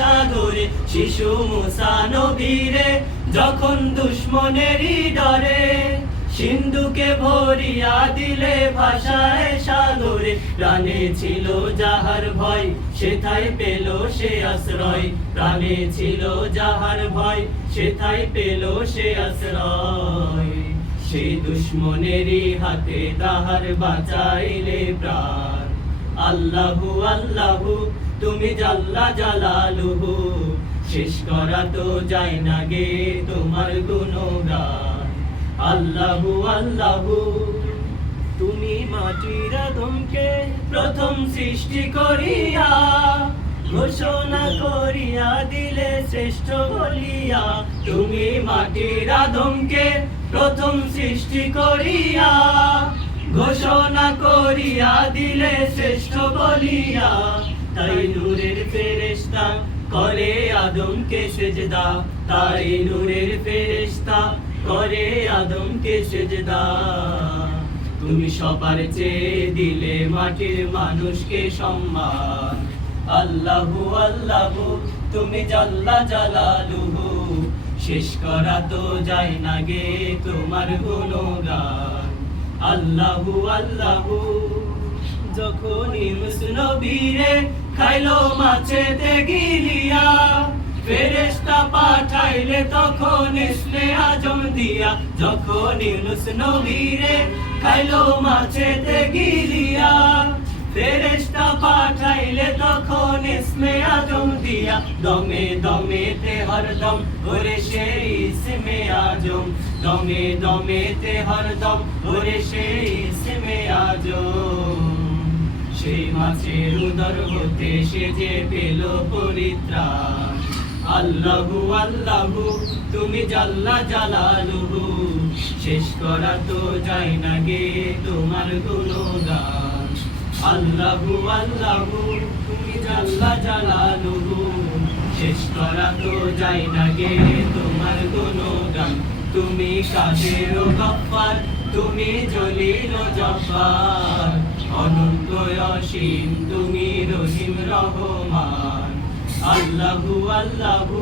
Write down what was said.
সাগরে শিশু মুসা নবীরে যখন দুশ্মনেরই ডরে সিন্ধুকে ভরিয়া দিলে ভাষায় সাগরে প্রাণে ছিল যাহার ভয় সেথায় পেল সে আশ্রয় প্রাণে ছিল যাহার ভয় সেথায় পেল সে আশ্রয় সেই দুশ্মনেরই হাতে তাহার বাঁচাইলে প্রাণ আল্লাহু আল্লাহু তুমি জাল্লা জালালুহু শেষ করা তো যায় না গে তোমার গুণগান আল্লাহু আল্লাহু তুমি মাটির আদমকে প্রথম সৃষ্টি করিয়া ঘোষণা করিয়া দিলে শ্রেষ্ঠ বলিয়া তুমি মাটির আদমকে প্রথম সৃষ্টি করিয়া ঘোষণা করিয়া দিলে শ্রেষ্ঠ বলিয়া তাই নূরের ফেরেশতা করে আদমকে সেজদা তাই নূরের ফেরেশতা করে আদমকে সেজদা তুমি সবার চেয়ে দিলে মাটির মানুষকে সম্মান আল্লাহু আল্লাহু তুমি জাল্লা জালালুহু শেষ করা তো যায় না গে তোমার গুণগান আল্লাহু আল্লাহু যখন ইউনুস নবীরে খাইলো মাছেতে গিলিয়া ফেরেশতা পাঠাইলে তখন ইসমে আজম দিয়া যখন ইউনুস নবীরে খাইলো মাছেতে গিলিয়া ফেরেশতা পাঠাইলে তখন ইসমে আজম দিয়া দমে দমেতে হরদম ওরে সেই ইসমে আজম দমে দমেতে হরদম ওরে সেই ইসমে আজম সেই মাছের উদর হতে সে যে পেল পরিত্রাণ আল্লাহু আল্লাহু তুমি জাল্লা জালালুহু শেষ করা তো যায় না গে তোমার গুণগান আল্লাহু আল্লাহু তুমি জাল্লা জালালুহু শেষ করা তো যায় না গে তোমার গুণগান তুমি কাদের গফফার তুমি জলিল জব্বার অনন্ত অসীম তুমি রহিম রহমান আল্লাহু আল্লাহু